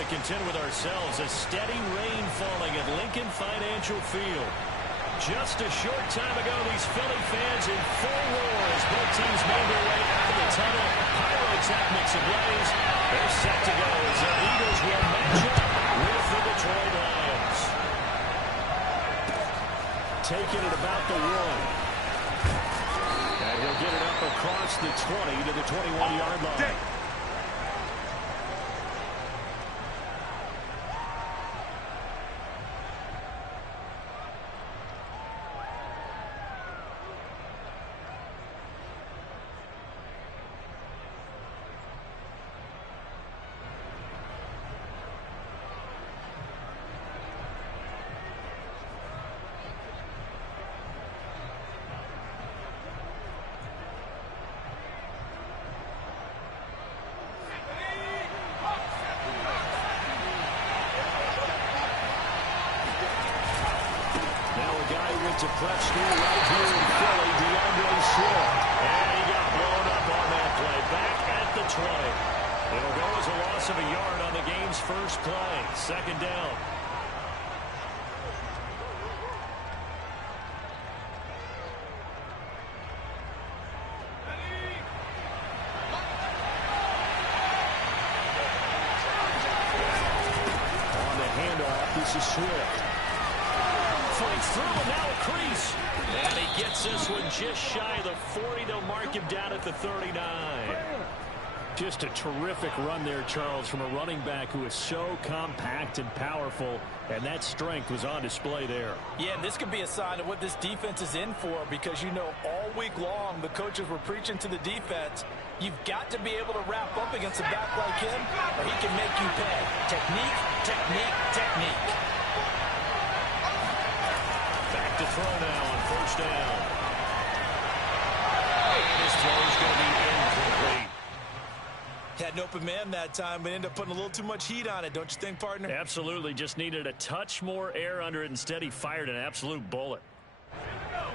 to contend with ourselves. A steady rain falling at Lincoln Financial Field. Just a short time ago, these Philly fans in full roar as both teams made their way out of the tunnel. Pyrotechnics ablaze. They're set to go as the Eagles will match up with the Detroit Lions. Taking it about the 1. And he'll get it up across the 20 to the 21-yard line. To prep school right here in Philly, DeAndre Swift. And he got blown up on that play. Back at the 20. It'll go as a loss of a yard on the game's first play. Second down. On the handoff, this is Swift. Fights through and now a crease. And he gets this one just shy of the 40. They'll mark him down at the 39. Just a terrific run there, Charles, from a running back who is so compact and powerful, and that strength was on display there. Yeah, and this could be a sign of what this defense is in for, because you know all week long the coaches were preaching to the defense, you've got to be able to wrap up against a back like him, or he can make you pay. Technique, technique, technique. Back to throw now on first down. And his throw is going to be incomplete. Had an open man that time, but ended up putting a little too much heat on it, don't you think, partner? Absolutely. Just needed a touch more air under it. Instead, he fired an absolute bullet.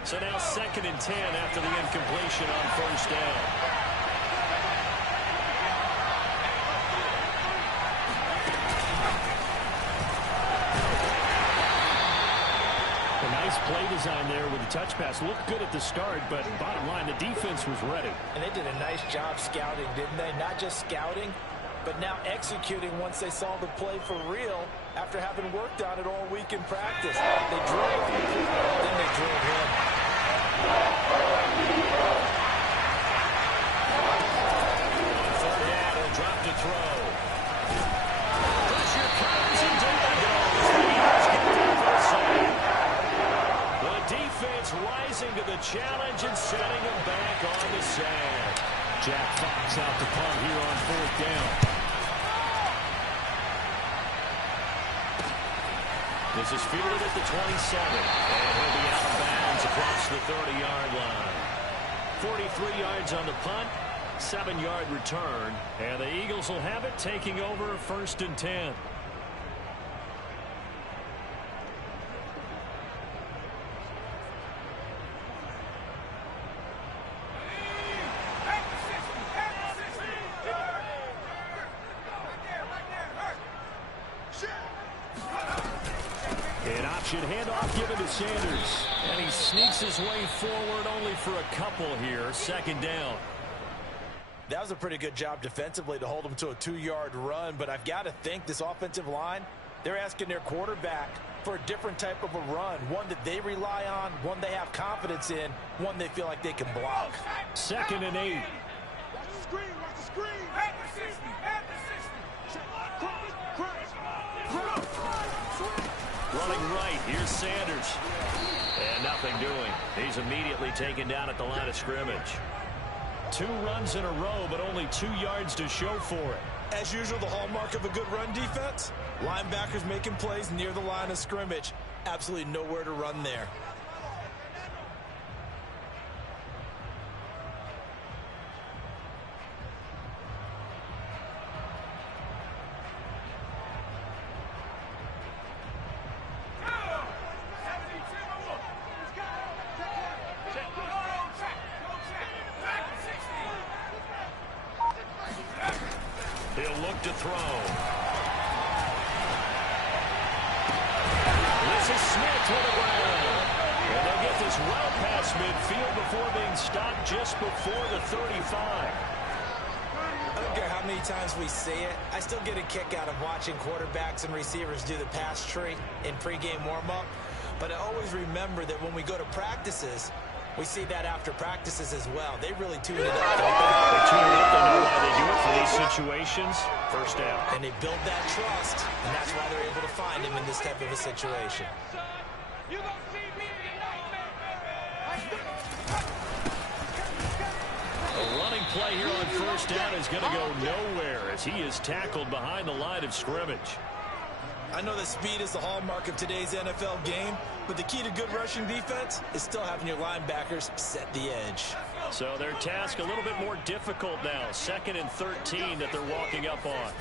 So now 2nd and 10 after the incompletion on first down. Play design there with the touch pass. Looked good at the start, but bottom line, the defense was ready. And they did a nice job scouting, didn't they? Not just scouting, but now executing once they saw the play for real after having worked on it all week in practice. They drove, then they drove him. Third down, he'll drop to throw. Pressure comes and down goes. The Eagles get there for a second. Defense rising to the challenge and setting them back on the sand. Jack Fox out to punt here on 4th down. This is fielded at the 27. And he'll be out of bounds across the 30-yard line. 43 yards on the punt, 7-yard return. And the Eagles will have it, taking over 1st and 10. Handoff given to Sanders. And he sneaks his way forward only for a couple here. 2nd down. That was a pretty good job defensively to hold him to a 2-yard run. But I've got to think this offensive line, they're asking their quarterback for a different type of a run. One that they rely on, one they have confidence in, one they feel like they can block. 2nd and 8. Watch the screen, watch the screen. At the 60, at the 60. Running right, here's Sanders. And nothing doing. He's immediately taken down at the line of scrimmage. 2 runs in a row, but only 2 yards to show for it. As usual, the hallmark of a good run defense, linebackers making plays near the line of scrimmage. Absolutely nowhere to run there. He'll look to throw. to the ground. And they'll get this well past midfield before being stopped just before the 35. I don't care how many times we see it. I still get a kick out of watching quarterbacks and receivers do the pass tree in pregame warm-up. But I always remember that when we go to practices, we see that after practices as well. They really tune it up. They tune it up. They know why they do it for these situations. First down. And they build that trust, and that's why they're able to find him in this type of a situation. A running play here on first down is going to go nowhere as he is tackled behind the line of scrimmage. I know that speed is the hallmark of today's NFL game, but the key to good rushing defense is still having your linebackers set the edge. So their task a little bit more difficult now. 2nd and 13 that they're walking up on.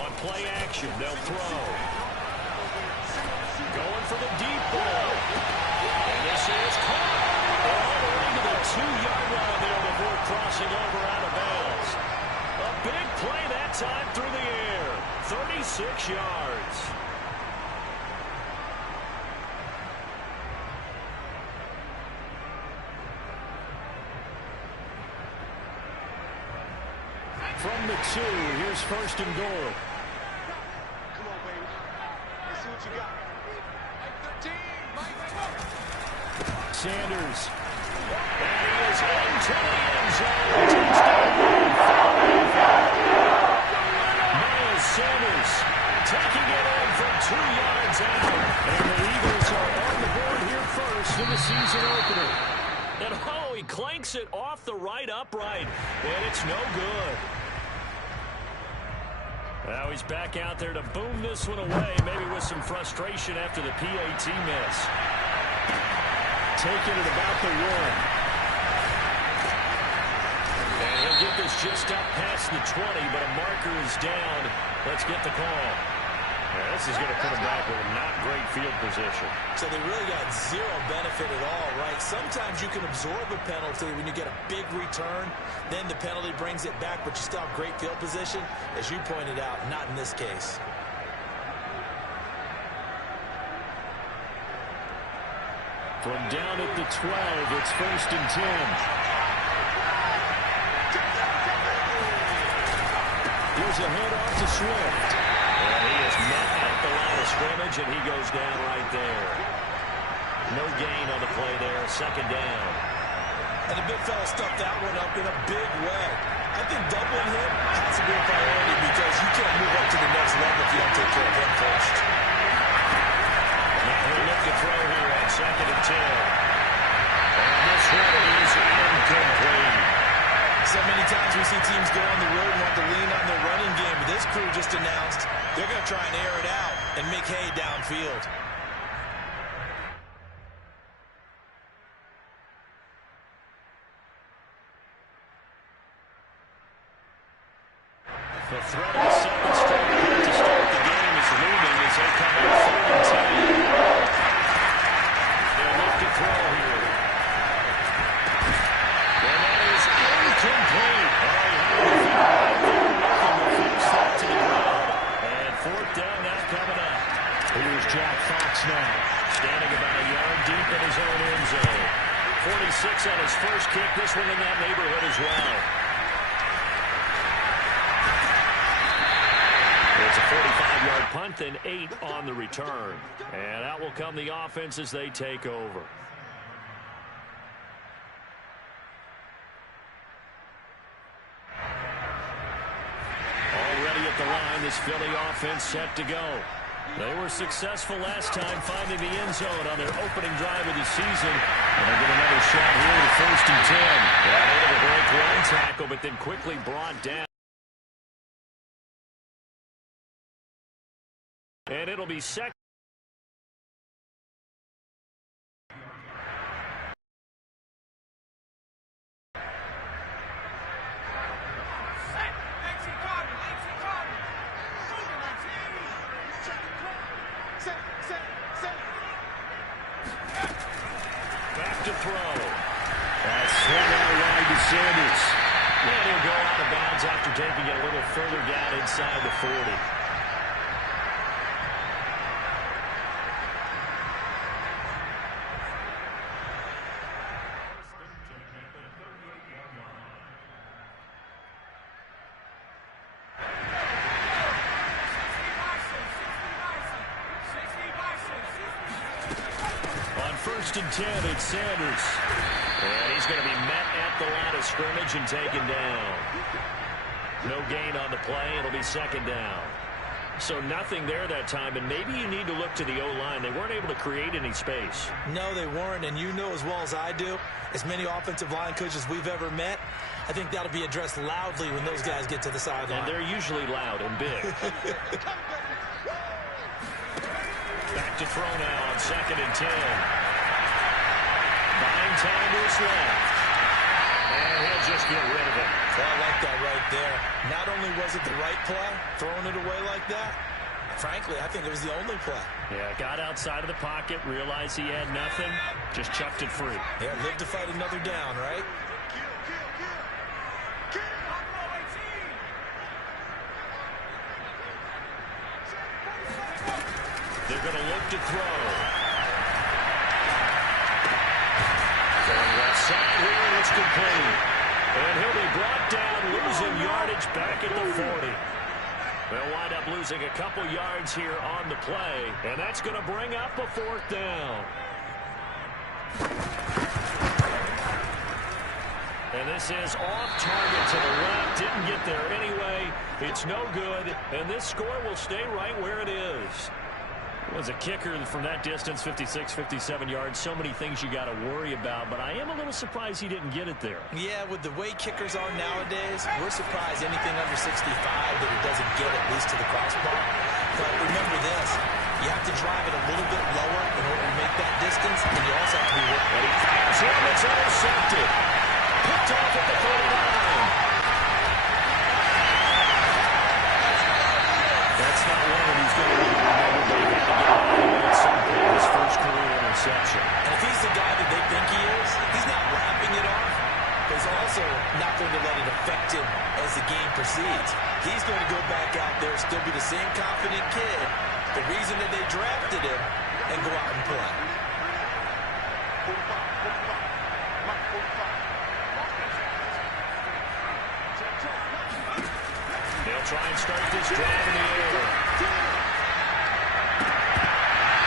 On play action, they'll throw. Going for the deep ball. And this is caught all the way to the 2-yard line there before crossing over out of bounds. A big play that time through the air. 36 yards. From the 2, here's 1st and goal. Come on, baby. Let's see what you got. Sanders. And he is into the end zone. Touchdown. Miles Sanders taking it in from 2 yards out. And the Eagles are on the board here first in the season opener. And oh, he clanks it off the right upright. And it's no good. Now he's back out there to boom this one away, maybe with some frustration after the PAT miss. Taking it about the 1. And he'll get this just up past the 20, but a marker is down. Let's get the call. Yeah, this is going to put him back with a not great field position. So they really got zero benefit at all, right? Sometimes you can absorb a penalty when you get a big return. Then the penalty brings it back, but you still have great field position. As you pointed out, not in this case. From down at the 12, it's 1st and 10. Here's a handoff to Swift. And he is met at the line of scrimmage, and he goes down right there. No gain on the play there, 2nd down. And the big fella stuffed that one up in a big way. I think doubling him has to be a priority because you can't move up to the next level if you don't take care of him first. Now he'll look to throw here on 2nd and 10. And this one is incomplete. So many times we see teams go on the road and want to lean on their running game. But this crew just announced they're going to try and air it out and make hay downfield. The threat of a second straight punt to start the game is looming as they come out 3rd and 10. They'll look to throw here. And that is incomplete. To the ground. And 4th down now coming up. Here's Jack Fox now. Standing about a yard deep in his own end zone. 46 on his first kick. This one in that neighborhood as well. It's a 45-yard punt and 8 on the return. And out will come the offense as they take over. Already at the line, this Philly offense set to go. They were successful last time finding the end zone on their opening drive of the season. And they get another shot here to 1st and 10. Yeah, able to break one tackle, but then quickly brought down. And it'll be second. Back to throw. That's swung out wide to Sanders. And he'll go out of bounds after taking it a little further down inside the 40. 1st and 10, it's Sanders. And he's going to be met at the line of scrimmage and taken down. No gain on the play. It'll be 2nd down. So nothing there that time, and maybe you need to look to the O-line. They weren't able to create any space. No, they weren't, and you know as well as I do, as many offensive line coaches we've ever met, I think that'll be addressed loudly when those guys get to the sideline. And they're usually loud and big. Back to throw now on 2nd and 10. Buying time to his left. And he'll just get rid of it. Well, I like that right there. Not only was it the right play, throwing it away like that, frankly, I think it was the only play. Yeah, got outside of the pocket, realized he had nothing, just chucked it free. Yeah, live to fight another down, right? They're going to look to throw. Going left side here, and it's complete. And he'll be brought down, losing yardage back at the 40. They'll wind up losing a couple yards here on the play, and that's going to bring up a 4th down. And this is off target to the left. Didn't get there anyway. It's no good, and this score will stay right where it is. Was a kicker from that distance, 56, 57 yards. So many things you got to worry about, but I am a little surprised he didn't get it there. Yeah, with the way kickers are nowadays, we're surprised anything under 65 that it doesn't get at least to the crossbar. But remember this, you have to drive it a little bit lower in order to make that distance, and you also have to be working. And he fires him, it's intercepted. Picked off at the 39. That's not one that he's going to remember, but he had to get it out of there at some point. His first career interception. And if he's the guy that they think he is, he's not wrapping it off, but he's also not going to let it affect him as the game proceeds. He's going to go back out there, still be the same confident kid, the reason that they drafted him, and go out and play. They'll try and start this drive in the air.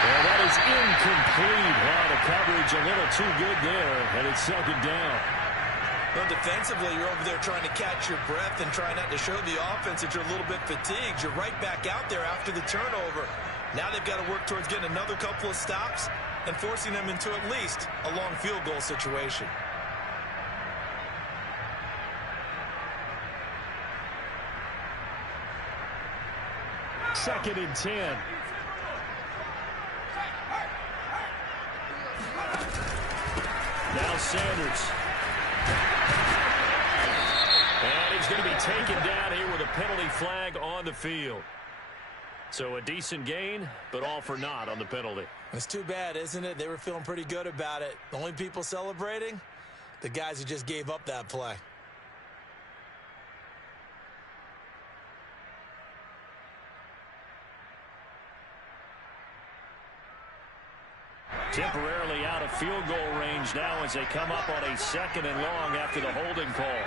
Well, that is incomplete. Wow, the coverage a little too good there, and it's 2nd down. Well, defensively, you're over there trying to catch your breath and try not to show the offense that you're a little bit fatigued. You're right back out there after the turnover. Now they've got to work towards getting another couple of stops and forcing them into at least a long field goal situation. Second and 10. Now Sanders. And he's going to be taken down here with a penalty flag on the field. So a decent gain, but all for naught on the penalty. It's too bad, isn't it? They were feeling pretty good about it. The only people celebrating, the guys who just gave up that play. Temporarily out of field goal range now as they come up on a 2nd and long after the holding call.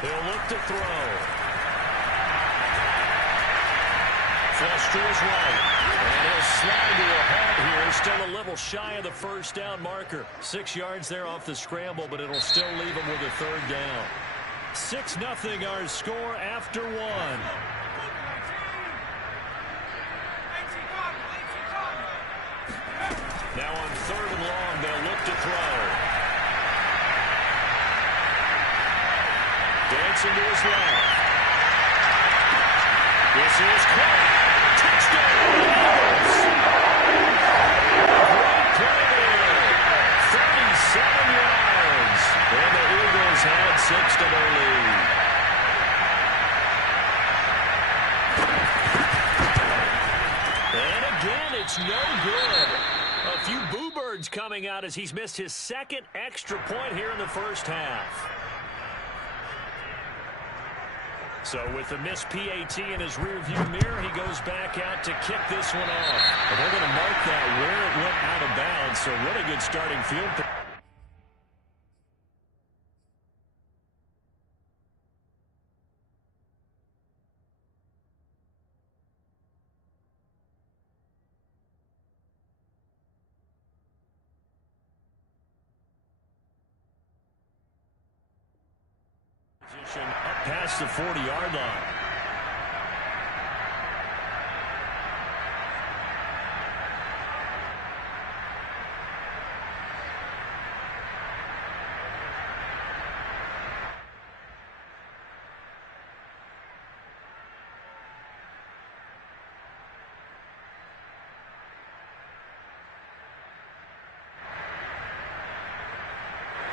He'll look to throw. Flush to his right. And he'll slide to a halt here. Still a little shy of the 1st down marker. 6 yards there off the scramble, but it'll still leave him with a 3rd down. 6-0 our score after 1. Now on 3rd and long, they'll look to throw. Dancing to his left. This is caught. Touchdown, Eagles. Great play there. 37 yards. And the Eagles had 6 to their lead. And again, it's no good. A few boo birds coming out as he's missed his 2nd extra point here in the 1st half. So with the missed PAT in his rearview mirror, he goes back out to kick this one off. And they're going to mark that where it went out of bounds. So really good starting field. Up past the 40-yard line.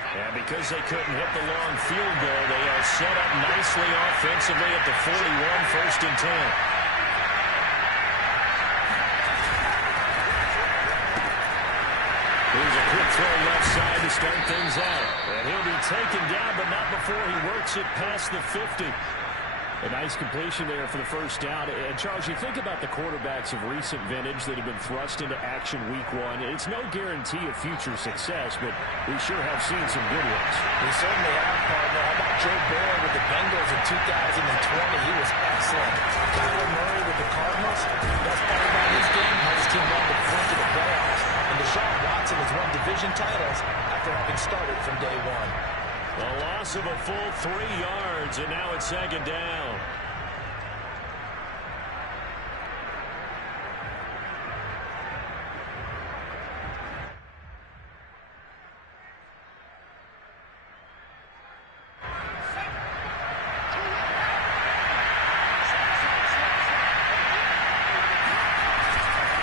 And because they couldn't hit the long field goal, they are set up nicely offensively at the 41, 1st and 10. Here's a quick throw left side to start things out. And he'll be taken down, but not before he works it past the 50. A nice completion there for the first down. And, Charles, you think about the quarterbacks of recent vintage that have been thrust into action week one. It's no guarantee of future success, but we sure have seen some good ones. We certainly have, partner. How about Joe Burrow with the Bengals in 2020? He was excellent. Kyler Murray with the Cardinals. Best part about his game, how his team won the front of the playoffs. And Deshaun Watson has won division titles after having started from day one. A loss of a full 3 yards, and now it's 2nd down.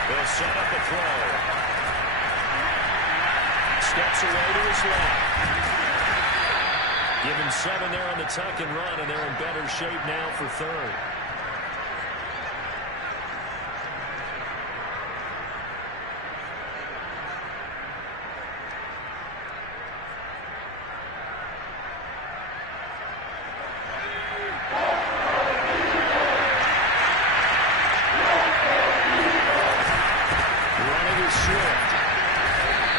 They'll set up a throw. Steps away to his left. Give him 7 there on the tuck and run, and they're in better shape now for 3rd. Running is Swift.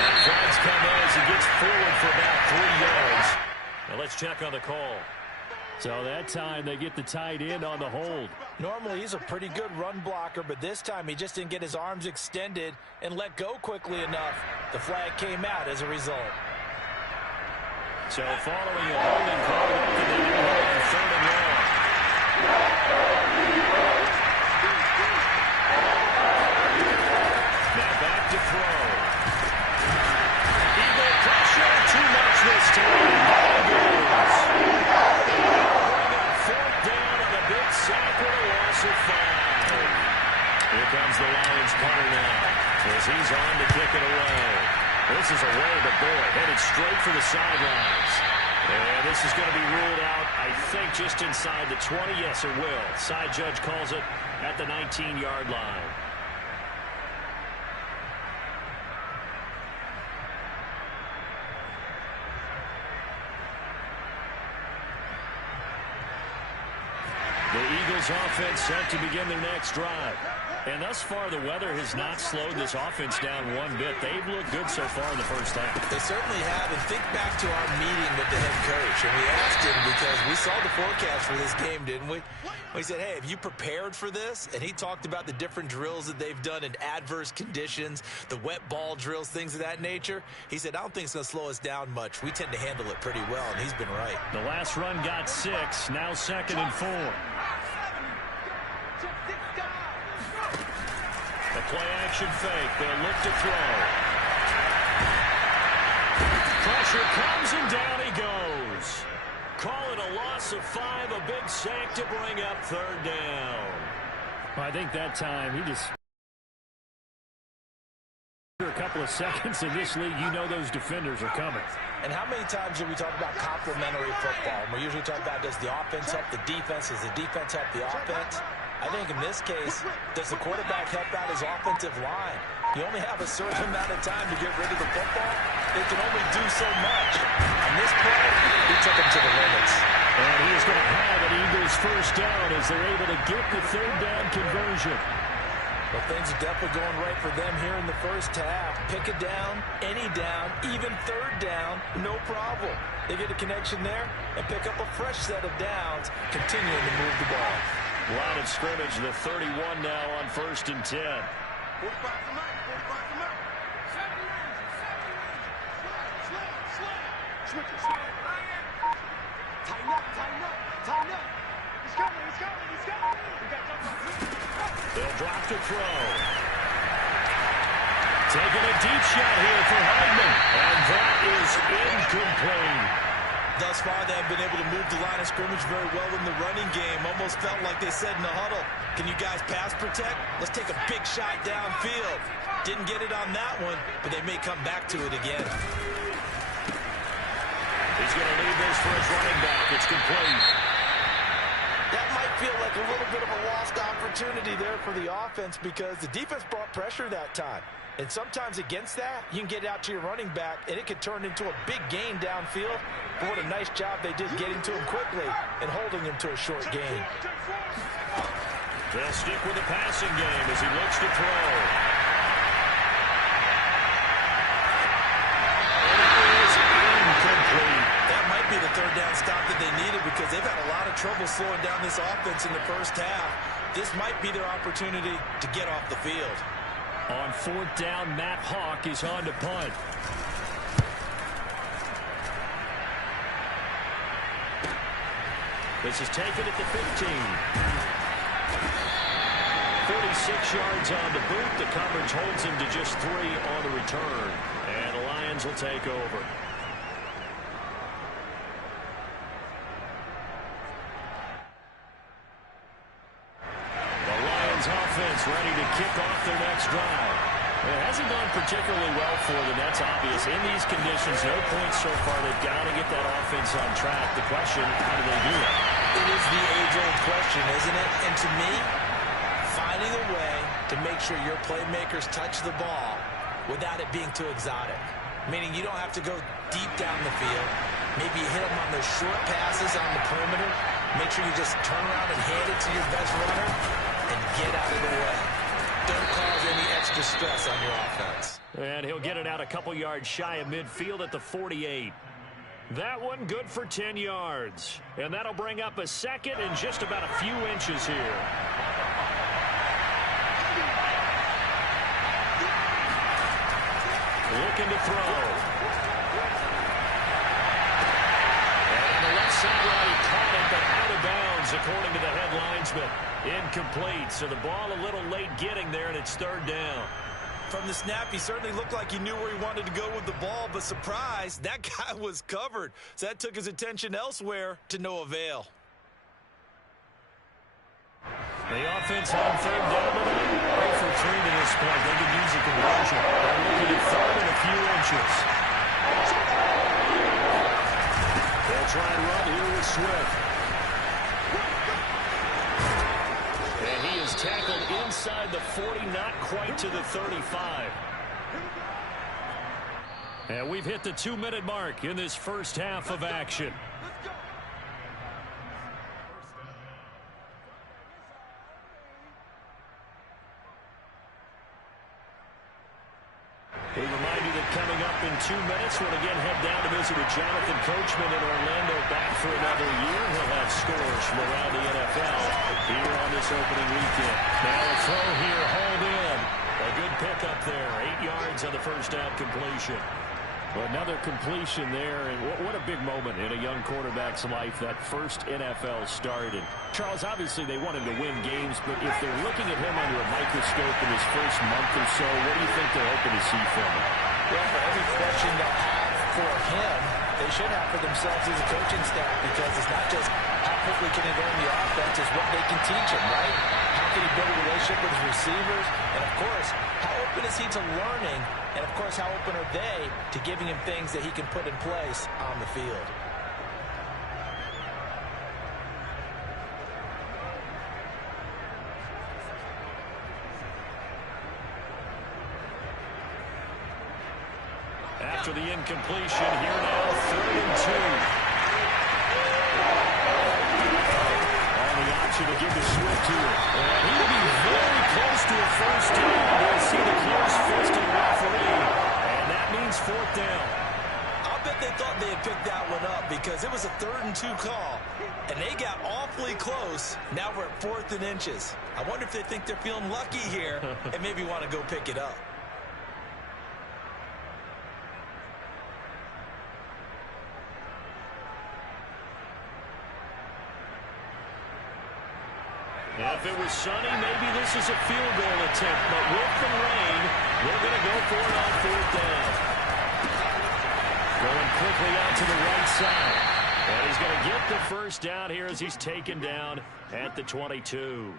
And flags come in as he gets forward for about 3 yards. Now let's check on the call. So that time they get the tight end on the hold. Normally he's a pretty good run blocker, but this time he just didn't get his arms extended and let go quickly enough. The flag came out as a result. So following a holding call, what can they do on 3rd and long? Now back to throw. Eagle pressure, too much this time. Down goes. Bring up 4th down on a big sack with a loss of 5. Here comes the Lions punter now as he's on to kick it away. This is away, but boy, headed straight for the sidelines. And this is going to be ruled out, I think, just inside the 20. Yes, it will. Side judge calls it at the 19-yard line. The Eagles offense set to begin their next drive. And thus far, the weather has not slowed this offense down one bit. They've looked good so far in the first half. They certainly have. And think back to our meeting with the head coach. And we asked him, because we saw the forecast for this game, didn't we? We said, hey, have you prepared for this? And he talked about the different drills that they've done in adverse conditions, the wet ball drills, things of that nature. He said, I don't think it's going to slow us down much. We tend to handle it pretty well, and he's been right. The last run got 6, now 2nd and 4. The play-action fake. They'll look to throw. Pressure comes, and down he goes. Call it a loss of 5, a big sack to bring up 3rd down. Well, I think that time he just... For a couple of seconds in this league, you know those defenders are coming. And how many times do we talk about complementary football? We usually talk about, does the offense help the defense? Does the defense help the offense? I think in this case, does the quarterback help out his offensive line? You only have a certain amount of time to get rid of the football. They can only do so much. On this play, he took him to the limits. And he is going to have an Eagles first down as they're able to get the 3rd down conversion. Well, things are definitely going right for them here in the first half. Pick a down, any down, even 3rd down, no problem. They get a connection there and pick up a fresh set of downs, continuing to move the ball. Line of scrimmage, the 31 now on 1st and 10. 45 to Mike, 45 to Mike. Slide. Switch it. Tighten up. They'll drop to throw. Taking a deep shot here for Hardman. And that is incomplete. Thus far, they have been able to move the line of scrimmage very well in the running game. Almost felt like they said in the huddle, can you guys pass protect? Let's take a big shot downfield. Didn't get it on that one, but they may come back to it again. He's going to leave this for his running back. It's complete. That might feel like a little bit of a lost opportunity there for the offense because the defense brought pressure that time. And sometimes against that, you can get out to your running back, and it could turn into a big gain downfield. But what a nice job they did getting to him quickly and holding him to a short gain. They'll stick with the passing game as he looks to throw. And it is incomplete. That might be the third down stop that they needed because they've had a lot of trouble slowing down this offense in the first half. This might be their opportunity to get off the field. On fourth down, Matt Hawk is on to punt. This is taken at the 15. 46 yards on the boot. The coverage holds him to just 3 on the return. And the Lions will take over. Offense ready to kick off their next drive. It hasn't gone particularly well for them. That's obvious. In these conditions, no points so far. They've got to get that offense on track. The question, how do they do it? It is the age-old question, isn't it? And to me, finding a way to make sure your playmakers touch the ball without it being too exotic. Meaning you don't have to go deep down the field. Maybe you hit them on those short passes on the perimeter. Make sure you just turn around and hand it to your best runner and get out of the way. Don't cause any extra stress on your offense. And he'll get it out a couple yards shy of midfield at the 48. That one good for 10 yards. And that'll bring up a second and just about a few inches here. Looking to throw. And on the left sideline, he caught it, but out of bounds, according to the head linesman. Incomplete, so the ball a little late getting there, and it's third down. From the snap, he certainly looked like he knew where he wanted to go with the ball, but surprise, that guy was covered. So that took his attention elsewhere to no avail. The offense on third down tonight, 0 for 3 to this point. They could use a conversion. They're looking at third and a few inches. They'll try and run here with Swift. And he is tackled inside the 40, not quite to the 35. And we've hit the 2-minute mark in this first half of action. We remind you that coming up in 2 minutes, we'll again head down to visit with Jonathan Coachman in Orlando, back for another year. He'll have scores from around the NFL here on this opening weekend. Now a throw here, hauled in. A good pickup there, 8 yards on the first down completion. Another completion there, and what a big moment in a young quarterback's life, that first NFL start. And Charles, obviously they wanted to win games, but if they're looking at him under a microscope in his first month or so, what do you think they're hoping to see from him? Well, for every question they'll have for him, they should have for themselves as a coaching staff, because it's not just how quickly can he learn the offense, it's what they can teach him, right? How can he build a relationship with his receivers? And, of course, how open is he to learning? And, of course, how open are they to giving him things that he can put in place on the field? After the incompletion, here now, 3rd and 2. On the option to give the Swift to it. And he will be very close to a first down. We'll see the close fist of the referee. And that means 4th down. I'll bet they thought they had picked that one up because it was a 3rd and 2 call. And they got awfully close. Now we're at 4th and inches. I wonder if they think they're feeling lucky here and maybe want to go pick it up. If it was sunny, maybe this is a field goal attempt, but with the rain, we're going to go for it on fourth down. Going quickly out to the right side. And he's going to get the first down here as he's taken down at the 22.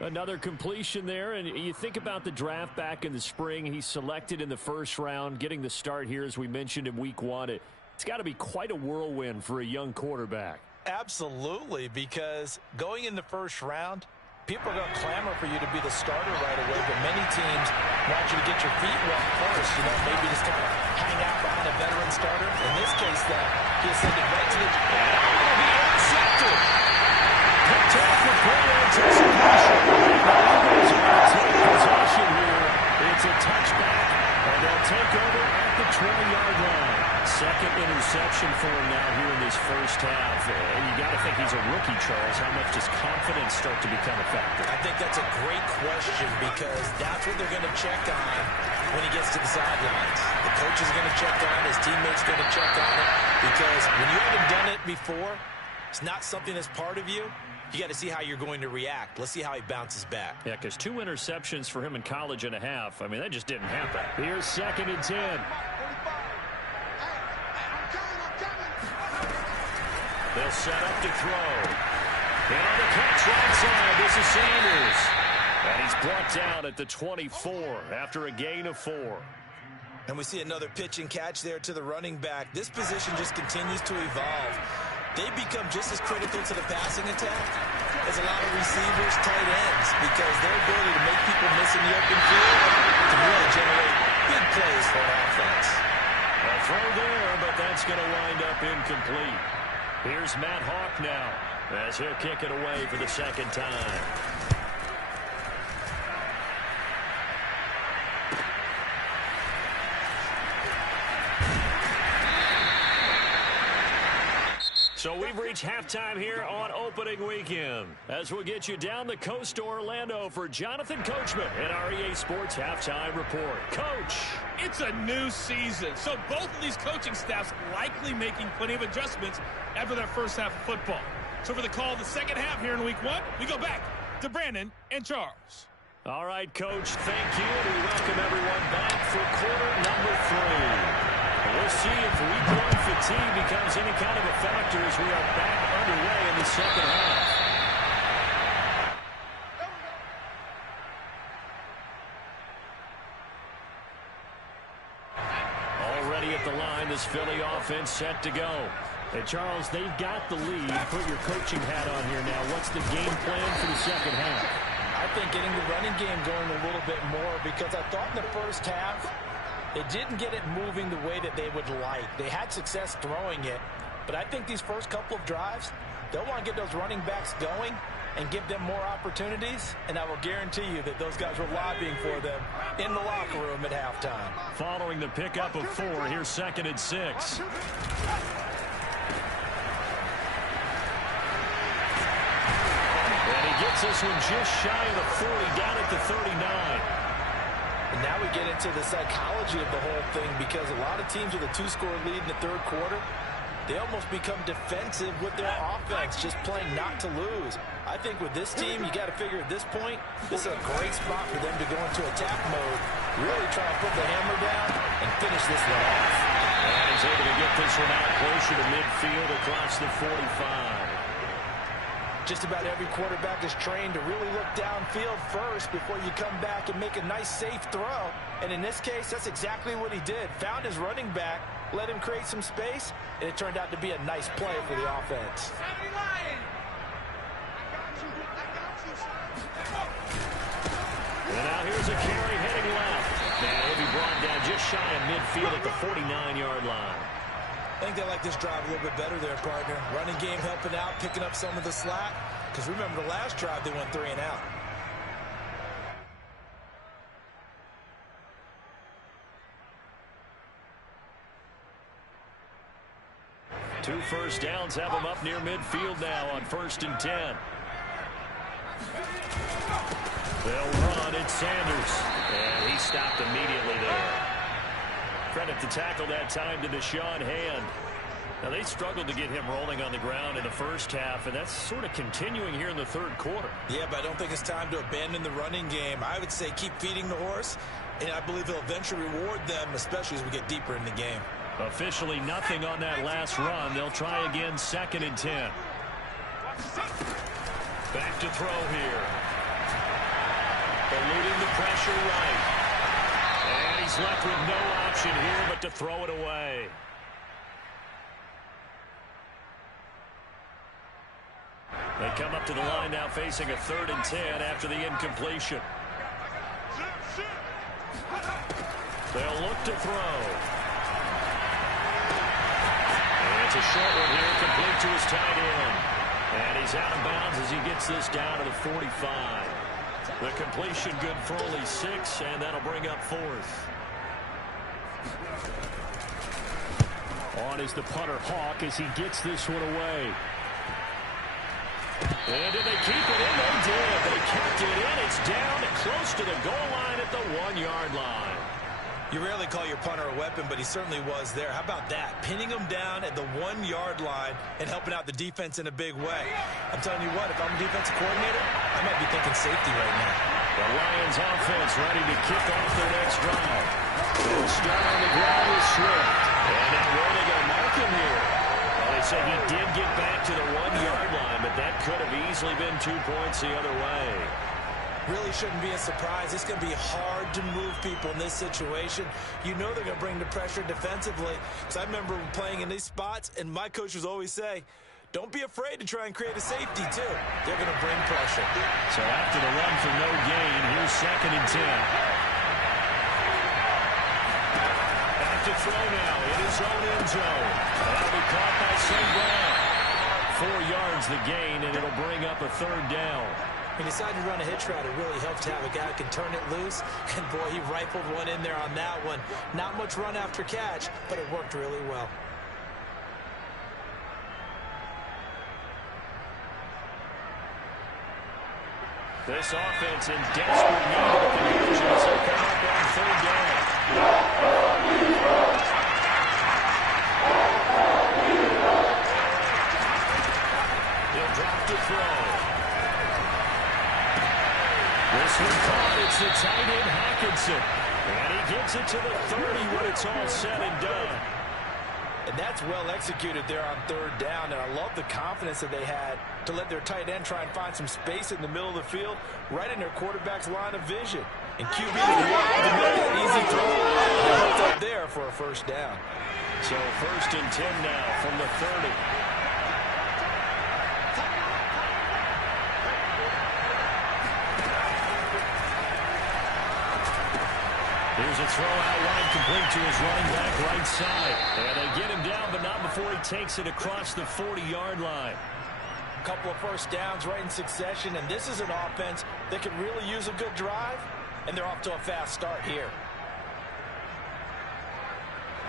Another completion there, and you think about the draft back in the spring. He's selected in the first round, getting the start here, as we mentioned in week 1. It's got to be quite a whirlwind for a young quarterback. Absolutely, because going in the first round, people are going to clamor for you to be the starter right away, but many teams want you to get your feet wet first, maybe just kind of hang out behind a veteran starter. In this case, though, he ascended right to the... And will be intercepted! Picked off with great anticipation. The Eagles are going to take possession here. It's a touchback, and they'll take over at the 20-yard line. Second interception for him now here in this first half. And you got to think he's a rookie, Charles. How much does confidence start to become a factor? I think that's a great question, because that's what they're going to check on when he gets to the sidelines. The coach is going to check on it. His teammates are going to check on it, because when you haven't done it before, it's not something that's part of you. You got to see how you're going to react. Let's see how he bounces back. Yeah, because 2 interceptions for him in college and a half. I mean, that just didn't happen. Here's 2nd and 10. They'll set up to throw. And on the catch right side, this is Sanders. And he's brought down at the 24 after a gain of 4. And we see another pitch and catch there to the running back. This position just continues to evolve. They become just as critical to the passing attack as a lot of receivers, tight ends, because their ability to make people miss in the open field can really generate big plays for an offense. A throw there, but that's going to wind up incomplete. Here's Matt Hawk now as he'll kick it away for the second time. So we've reached halftime here on opening weekend, as we'll get you down the coast to Orlando for Jonathan Coachman at our EA Sports Halftime Report. Coach. It's a new season, so both of these coaching staffs likely making plenty of adjustments after their first half of football. So for the call of the second half here in week 1, we go back to Brandon and Charles. All right, Coach, thank you. We welcome everyone back for quarter number 3. We'll see if week 1 fatigue becomes any kind of a factor as we are back underway in the second half. Already at the line, this Philly offense set to go. And Charles, they've got the lead. Put your coaching hat on here now. What's the game plan for the second half? I think getting the running game going a little bit more, because I thought in the first half, they didn't get it moving the way that they would like. They had success throwing it, but I think these first couple of drives, they'll want to get those running backs going and give them more opportunities, and I will guarantee you that those guys were lobbying for them in the locker room at halftime. Following the pickup of 4, here's 2nd and 6. And he gets this one just shy of the 40, down at the 39. And now we get into the psychology of the whole thing, because a lot of teams with a 2-score lead in the third quarter, they almost become defensive with their offense, just playing not to lose. I think with this team, you got to figure at this point, this is a great spot for them to go into attack mode, really try to put the hammer down and finish this one off. And he's able to get this one out closer to midfield across the 45. Just about every quarterback is trained to really look downfield first before you come back and make a nice, safe throw. And in this case, that's exactly what he did. Found his running back, let him create some space, and it turned out to be a nice play for the offense. And now here's a carry heading left. And he'll be brought down just shy of midfield at the 49-yard line. I think they like this drive a little bit better there, partner. Running game helping out, picking up some of the slack. Because remember, the last drive, they went 3 and out. Two first downs have them up near midfield now on 1st and 10. They'll run. It's Sanders. And he stopped immediately there. Credit the tackle that time to Deshaun Hand. Now, they struggled to get him rolling on the ground in the first half, and that's sort of continuing here in the third quarter. Yeah, but I don't think it's time to abandon the running game. I would say keep feeding the horse, and I believe he'll eventually reward them, especially as we get deeper in the game. Officially nothing on that last run. They'll try again, 2nd and 10. Back to throw here. Eluding the pressure right. And he's left with no option here but to throw it away. They come up to the line now facing a 3rd and 10 after the incompletion. They'll look to throw. And it's a short one here, complete to his tight end. And he's out of bounds as he gets this down to the 45. The completion good for only 6, and that'll bring up 4th. On is the punter Hawk as he gets this one away. And did they keep it in? They did. They kept it in. It's down to close to the goal line at the 1-yard line. You rarely call your punter a weapon, but he certainly was there. How about that? Pinning him down at the 1-yard line and helping out the defense in a big way. I'm telling you what, if I'm a defensive coordinator, I might be thinking safety right now. The Lions offense ready to kick off their next drive. They'll start on the ground with Swift. And now where are they going to mark him here? Well, they say he did get back to the 1-yard line, but that could have easily been 2 points the other way. Really shouldn't be a surprise. It's going to be hard to move people in this situation. You know they're going to bring the pressure defensively. So I remember playing in these spots, and my coaches always say, don't be afraid to try and create a safety, too. They're going to bring pressure. So after the run for no gain, here's 2nd and 10. Back to throw now in his own end zone. That'll be caught by St. Brown. 4 yards the gain, and it'll bring up a 3rd down. He decided to run a hitch route. It really helps to have a guy who can turn it loose. And, boy, he rifled one in there on that one. Not much run after catch, but it worked really well. This offense in desperate need of a conversion as they come up on 3rd down. He'll drop to throw. This one caught. It's the tight end, Hawkinson. And he gets it to the 30 when it's all said and done. And that's well executed there on 3rd down. And I love the confidence that they had to let their tight end try and find some space in the middle of the field, right in their quarterback's line of vision. And QB wanted to make that easy throw. And hooked up there for a 1st down. So 1st and 10 now from the 30. Here's a throw out wide, complete to his running back right side. And they get him down, but not before he takes it across the 40-yard line. A couple of 1st downs right in succession, and this is an offense that could really use a good drive, and they're off to a fast start here.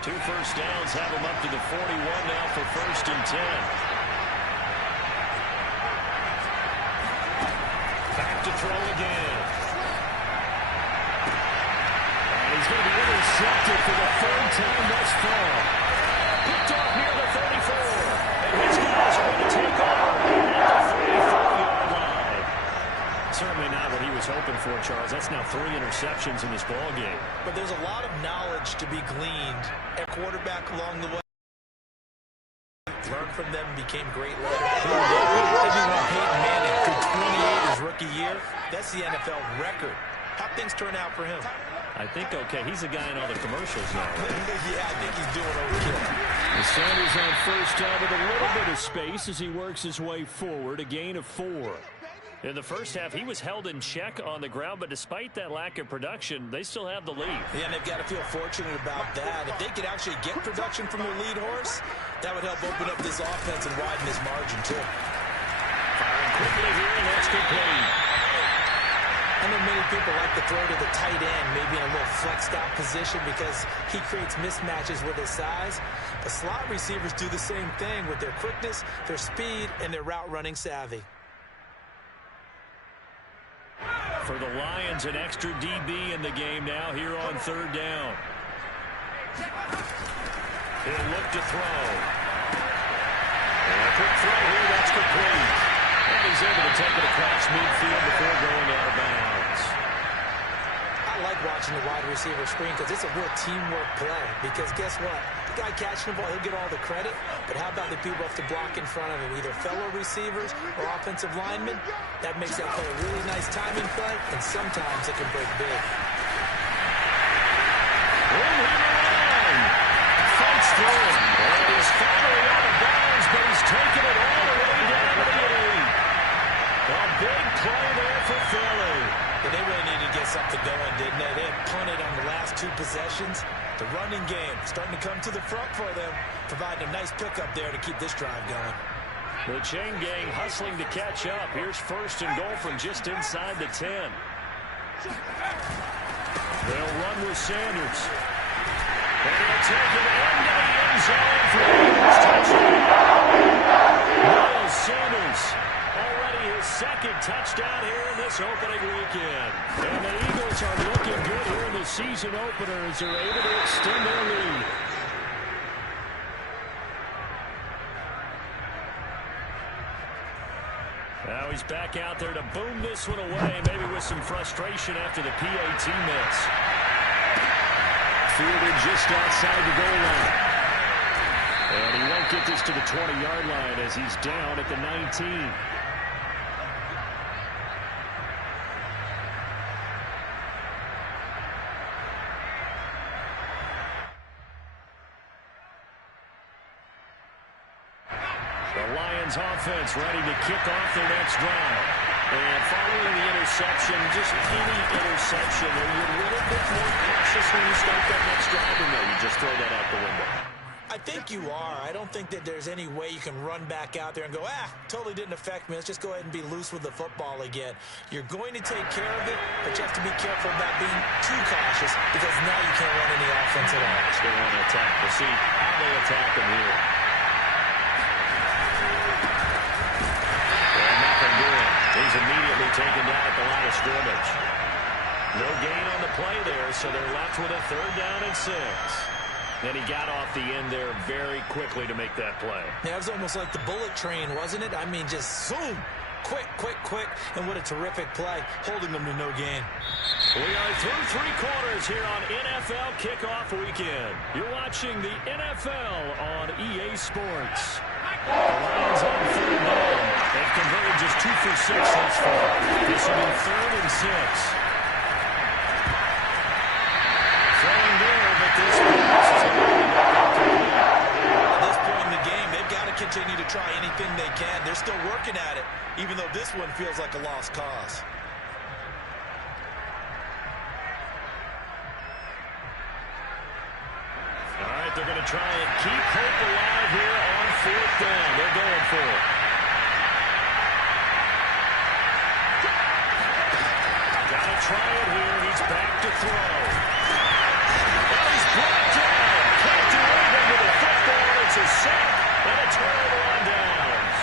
2 1st downs have him up to the 41 now for 1st and 10. Back to throw again. He's going to be intercepted for the 3rd time thus far. Picked off near the 34. And his guys are going to take off at the 34-yard line. Certainly not what he was hoping for, Charles. That's now 3 interceptions in this ballgame. But there's a lot of knowledge to be gleaned at quarterback along the way. Learned from them and became great later. Peyton Manning threw 28 his rookie year. That's the NFL record. How things turn out for him? I think okay. He's a guy in all the commercials now, right? Yeah, I think he's doing okay. Sanders on 1st down with a little bit of space as he works his way forward. A gain of 4. In the first half, he was held in check on the ground, but despite that lack of production, they still have the lead. Yeah, and they've got to feel fortunate about that. If they could actually get production from their lead horse, that would help open up this offense and widen his margin, too. Firing quickly here, and that's complete. I know many people like to throw to the tight end, maybe in a little flexed out position because he creates mismatches with his size. The slot receivers do the same thing with their quickness, their speed, and their route running savvy. For the Lions, an extra DB in the game now here on 3rd down. He'll look to throw. And a quick throw here, that's complete. And he's able to take it across midfield before going out of bounds. I like watching the wide receiver screen because it's a real teamwork play. Because guess what? The guy catching the ball, he'll get all the credit. But how about the people who have to block in front of him, either fellow receivers or offensive linemen? That makes that play a really nice timing play, and sometimes it can break big. Room here to run. Fights through it. And he's finally out of bounds, but he's taking it all the way down to the 8. A big play there for Philly. And they really needed to get something going, didn't they? They had punted on the last 2 possessions. The running game starting to come to the front for them, providing a nice pickup there to keep this drive going. The chain gang hustling to catch up. Here's 1st and goal from just inside the 10. They'll run with Sanders. And he'll take it into the end zone for the Eagles touchdown. Miles Sanders, already his 2nd touchdown here in this opening weekend. And the Eagles are looking good here in the season opener as they're able to extend their lead. Now he's back out there to boom this one away, maybe with some frustration after the PAT miss. Fielded just outside the goal line. And he won't get this to the 20-yard line as he's down at the 19. The Lions offense ready to kick off their next drive. And following the interception, just any interception, are you a little bit more cautious when you start that next drive, or no, you just throw that out the window? I think you are. I don't think that there's any way you can run back out there and go, totally didn't affect me. Let's just go ahead and be loose with the football again. You're going to take care of it, but you have to be careful about being too cautious because now you can't run any offense at all. They want to attack. We'll see how they attack him here. And nothing doing. He's immediately taken down at the line of scrimmage. No gain on the play there, so they're left with a 3rd down and 6. And he got off the end there very quickly to make that play. Yeah, it was almost like the bullet train, wasn't it? I mean, just zoom. Quick, quick, quick. And what a terrific play, holding them to no gain. We are through 3 quarters here on NFL Kickoff Weekend. You're watching the NFL on EA Sports. The Lions on 3rd down. They've converted just 2 for 6 thus far. This will be 3rd and 6. Throwing there, but this pass is incomplete. At this point in the game, they've got to continue to try anything they can. They're still working at it, even though this one feels like a lost cause. All right, they're going to try and keep hope alive here on 4th down. They're going for it. Got to try it here. He's back to throw. Oh, he's brought down. Can't do anything with the football. It's a sack and a turnover on downs.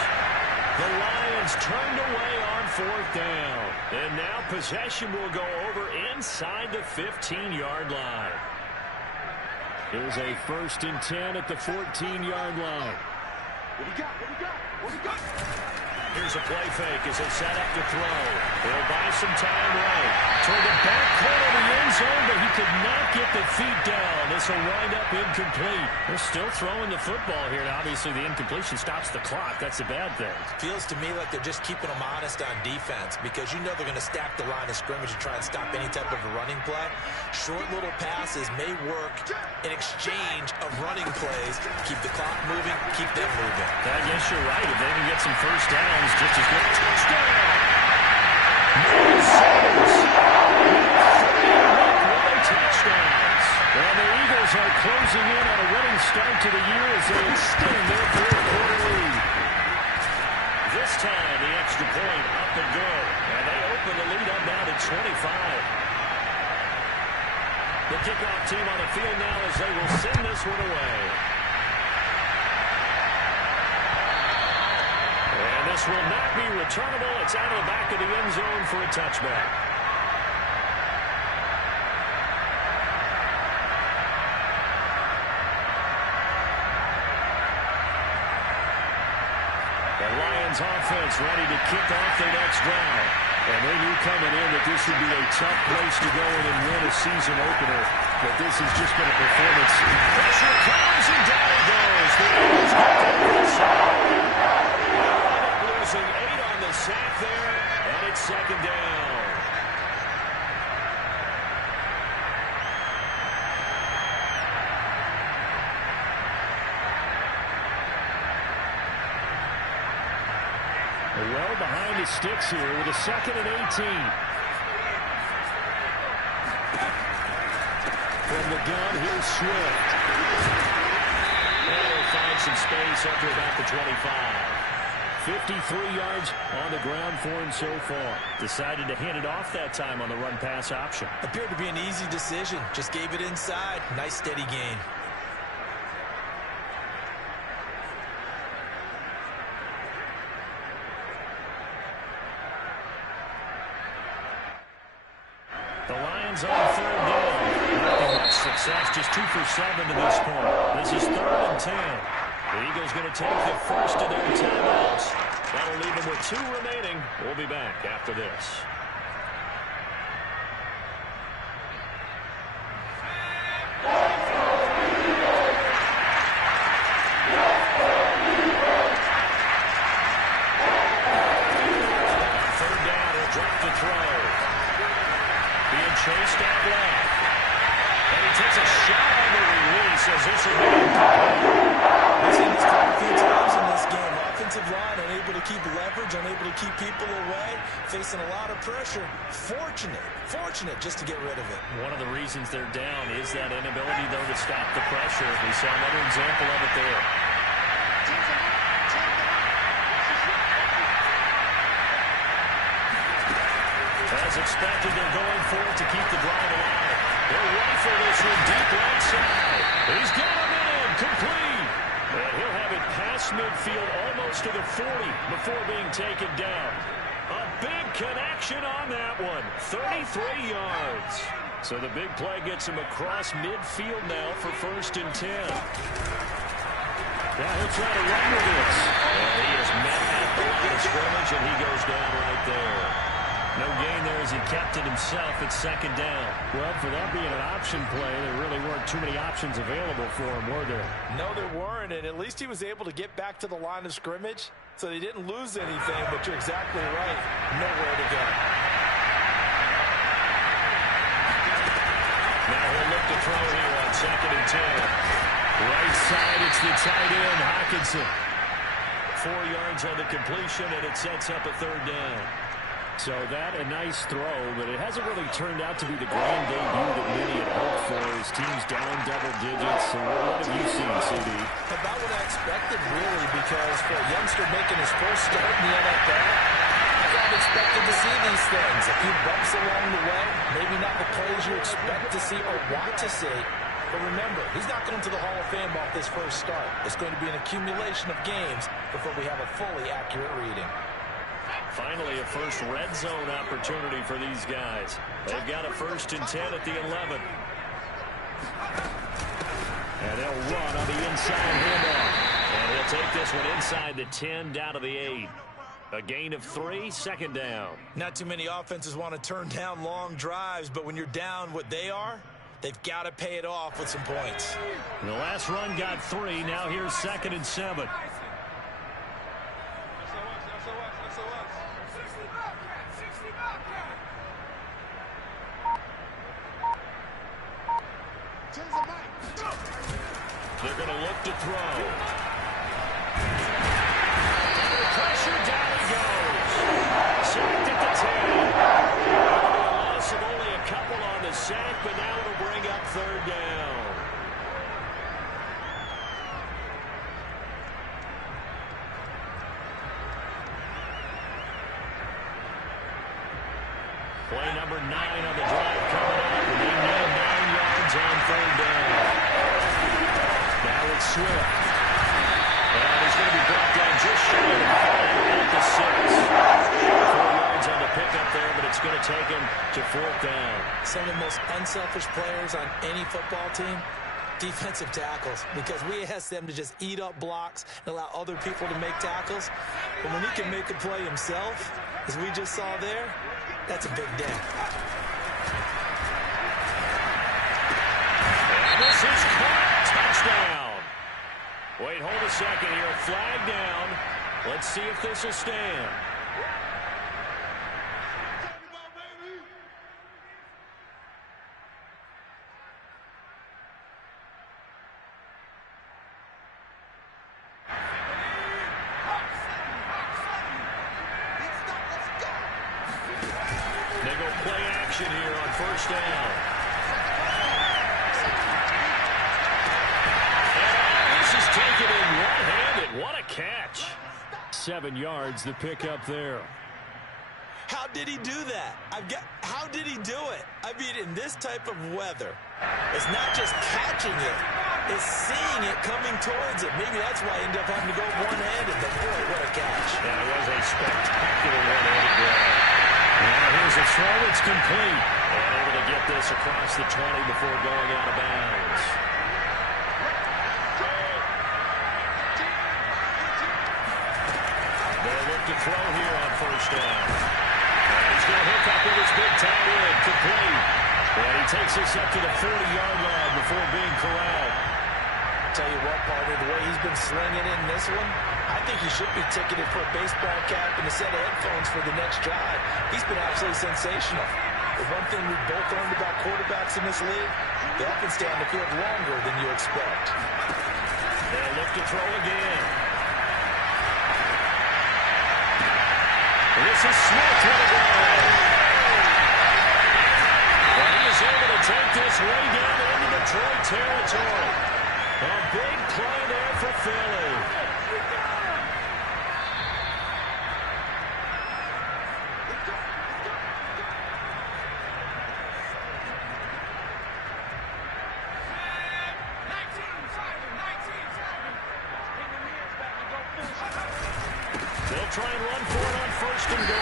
The Lions turned away on 4th down. And now possession will go over inside the 15-yard line. Here's a 1st and 10 at the 14-yard line. What we got? What we got? What we got? Here's a play fake as they set up to throw. They'll buy some time right. Toward the back corner of the end zone, but he could not get the feet down. This will wind up incomplete. They're still throwing the football here, and obviously the incompletion stops the clock. That's a bad thing. Feels to me like they're just keeping them honest on defense because you know they're going to stack the line of scrimmage and try and stop any type of a running play. Short little passes may work in exchange of running plays. Keep the clock moving, keep them moving. I guess you're right. If they can get some first downs, just as good. Touchdown! Miles Sanders! 31 touchdowns. And the Eagles are closing in on a winning start to the year as they extend their 4th quarter lead. This time, the extra point up and go. And they open the lead up now to 25. The kickoff team on the field now as they will send this one away. And this will not be returnable. It's out of the back of the end zone for a touchback. Lions offense ready to kick off their next drive. And they knew coming in that this would be a tough place to go in and win a season opener. But this has just been a performance. Pressure comes and down it goes. The Lions get to the inside. Losing 8 on the sack there, and it's second down. Well behind the sticks here with a 2nd and 18. From the gun, here's Swift. And he'll find some space up to about the 25. 53 yards on the ground for him so far. Decided to hand it off that time on the run-pass option. Appeared to be an easy decision. Just gave it inside. Nice steady gain. The Lions on 3rd down. Nothing much success, just 2 for 7 to this point. This is 3rd and 10. The Eagles going to take the first of their timeouts. That'll leave them with 2 remaining. We'll be back after this. On 3rd down, he'll drop the throw. Being chased out left. And he takes a shot on the release as this will be incomplete. We've seen this call a few times in this game. Offensive line unable to keep leverage, unable to keep people away, facing a lot of pressure. Fortunate just to get rid of it. One of the reasons they're down is that inability, though, to stop the pressure. We saw another example of it there. As expected, they're going for it to keep the drive alive. They'll rifle this one deep right side. He's got him in, complete. And he'll have it past midfield almost to the 40 before being taken down. A big connection on that one, 33 yards. So the big play gets him across midfield now for 1st and 10. Now he'll try to run with this. And he is met at the line of scrimmage, and he goes down right there. No gain there as he kept it himself. It's 2nd down. Well, for that being an option play, there really weren't too many options available for him, were there? No, there weren't, and at least he was able to get back to the line of scrimmage, so they didn't lose anything, but you're exactly right. Nowhere to go. Now he'll look to throw here on 2nd and 10. Right side, it's the tight end, Hockenson. 4 yards on the completion, and it sets up a 3rd down. So that a nice throw, but it hasn't really turned out to be the grand debut that many had hoped for. His team's down double digits. So what have you seen, CD? About what I expected, really, because for a youngster making his first start in the NFL, I thought I expected to see these things. A few bumps along the way, maybe not the plays you expect to see or want to see. But remember, he's not going to the Hall of Fame off this first start. It's going to be an accumulation of games before we have a fully accurate reading. Finally, a first red zone opportunity for these guys. They've got a 1st and 10 at the 11. And they'll run on the inside handoff. And he'll take this one inside the 10 down to the 8. A gain of 3, 2nd down. Not too many offenses want to turn down long drives, but when you're down what they are, they've got to pay it off with some points. And the last run got 3. Now here's 2nd and 7. They're going to look to throw. Under pressure, down he goes. Sacked at the 10. A loss of only a couple on the sack, but now it'll bring up 3rd down. Play number 9 on the drive coming up. And they need 9 yards on 3rd down. Now it's Swift. And he's going to be brought down just short of 5 at the 6. 4 yards on the pickup there, but it's going to take him to 4th down. Some of the most unselfish players on any football team, Defensive tackles, because we ask them to just eat up blocks and allow other people to make tackles. But when he can make a play himself, as we just saw there, that's a big day. And this is caught. Touchdown. Wait, hold a second here. A flag down. Let's see if this will stand. They go play action here on first down. And this is taken in one-handed. What a catch. 7 yards, the pickup there. How did he do that? How did he do it? I mean, in this type of weather, it's not just catching it, it's seeing it coming towards it. Maybe that's why he ended up having to go one-handed, but boy, what a catch. Yeah, it was a spectacular one-handed grab. Now here's a throw. It's complete. And able to get this across the 20 before going out of bounds. They'll look to throw here on first down. And he's going to hook up with his big tight end. Complete. And he takes this up to the 40-yard line before being corralled. Tell you what, partner, the way he's been slinging in this one, I think he should be ticketed for a baseball cap and a set of headphones for the next drive. He's been absolutely sensational. The one thing we've both learned about quarterbacks in this league, they often stay on the field longer than you expect. They'll look to throw again. This is Smith with a goal. But he is able to take this way down into Detroit territory. A big play there for Philly. They'll try and run for it on first and goal.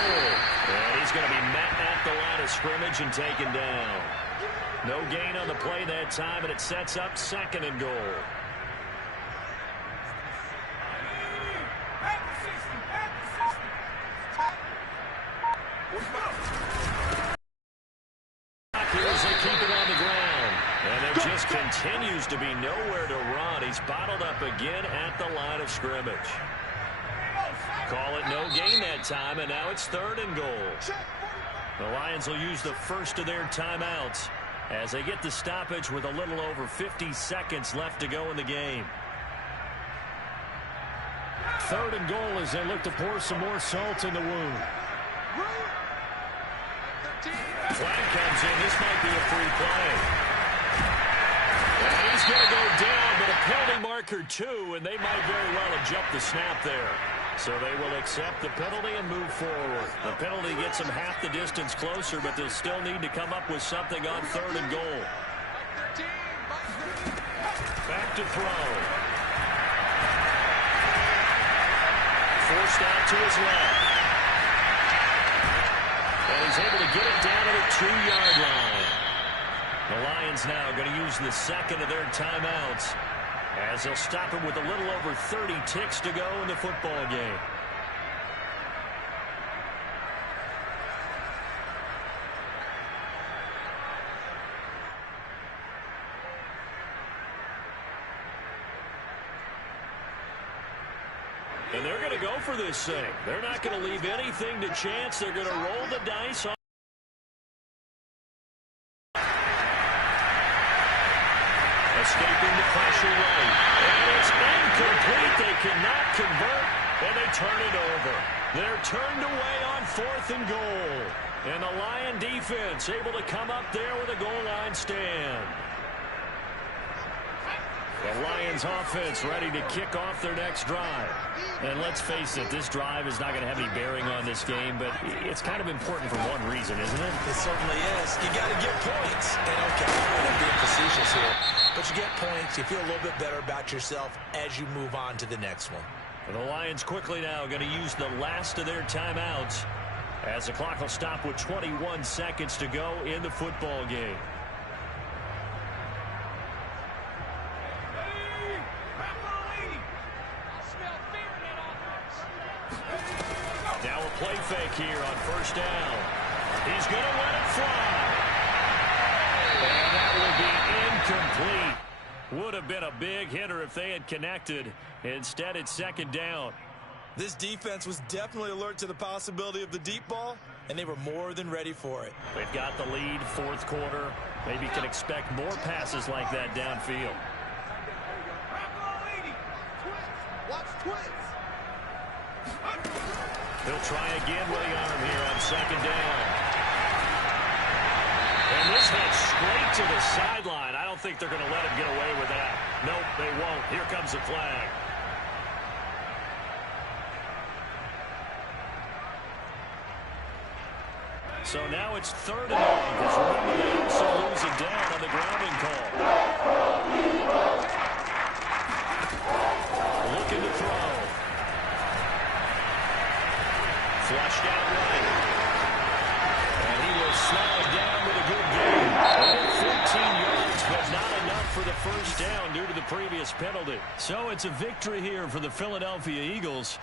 And he's going to be met at the line of scrimmage and taken down. No gain on the play that time, and it sets up second and goal. Here as they keep it on the ground. And there just continues to be nowhere to run. He's bottled up again at the line of scrimmage. Call it no gain that time, and now it's third and goal. The Lions will use the first of their timeouts as they get the stoppage with a little over 50 seconds left to go in the game. Third and goal as they look to pour some more salt in the wound. Flag comes in. This might be a free play. And he's going to go down, but a penalty marker too, and they might very well have jumped the snap there. So they will accept the penalty and move forward. The penalty gets them half the distance closer, but they'll still need to come up with something on third and goal. Back to throw. Forced out to his left. And he's able to get it down to the 2-yard line. The Lions now going to use the second of their timeouts as they'll stop him with a little over 30 ticks to go in the football game. And they're going to go for this thing. They're not going to leave anything to chance. They're going to roll the dice on. Escaping the pressure right. And it's incomplete. They cannot convert, and they turn it over. They're turned away on fourth and goal. And the Lion defense able to come up there with a goal line stand. The Lions offense ready to kick off their next drive. And let's face it, this drive is not going to have any bearing on this game, but it's kind of important for one reason, isn't it? It certainly is. You got to get points. And okay, I'm being facetious here, but you get points, you feel a little bit better about yourself as you move on to the next one. And the Lions quickly now going to use the last of their timeouts as the clock will stop with 21 seconds to go in the football game. He's going to let it fly. And that will be incomplete. Would have been a big hitter if they had connected. Instead, it's second down. This defense was definitely alert to the possibility of the deep ball, and they were more than ready for it. They've got the lead, fourth quarter. Maybe can expect more passes like that downfield. He'll try again with the arm here on second down. And this heads straight to the sideline. I don't think they're going to let him get away with that. Nope, they won't. Here comes the flag. So now it's third and long, because remember, they also lose it down on the grounding call. Looking to throw. Flushed out right. And he will slide down with a good gain. 14 yards, but not enough for the first down due to the previous penalty. So it's a victory here for the Philadelphia Eagles.